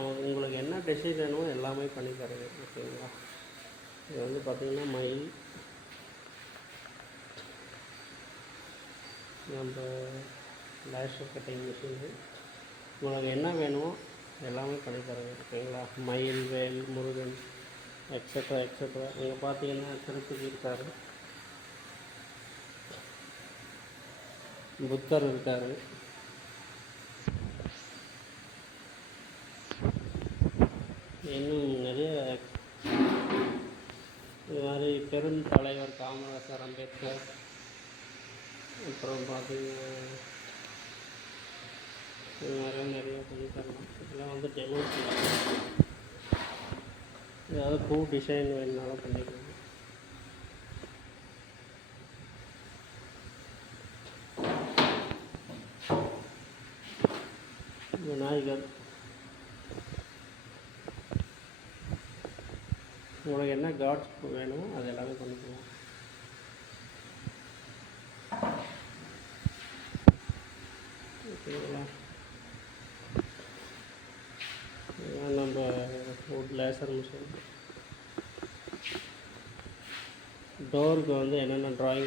உங்களுக்கு என்ன டிசைன் வேணுமோ எல்லாமே பண்ணி தரேங்க. ஓகேங்களா? இது வந்து பார்த்திங்கன்னா மயில் நம்ம லேஷர் கட்டிங் மிஷினு. உங்களுக்கு என்ன வேணுமோ எல்லாமே பண்ணி தரேங்க. ஓகேங்களா? மயில், வேல், முருகன், எக்ஸட்ரா எக்ஸட்ரா. இங்கே பார்த்தீங்கன்னா திருப்பதி இருக்கார், புத்தர் இருக்கார், இன்னும் நிறைய இது மாதிரி பெருந்தலைவர் காமராசர், அம்பேத்கர், அப்புறம் பார்த்தீங்கன்னா இது மாதிரி நிறைய பண்ணி தரலாம். இதெல்லாம் வந்து டெமோ பண்ணலாம். ஏதாவது பூ டிசைன் வேணுனாலும் பண்ணிக்கலாம். விநாயகர், உங்களுக்கு என்ன காட்ஸ் வேணுமோ அது எல்லாமே பண்ணிக்கலாம். ஓகேங்களா? இதுதான் நம்ம வுட் லேசர் மிஷின். டோருக்கு வந்து என்னென்ன ட்ராயிங்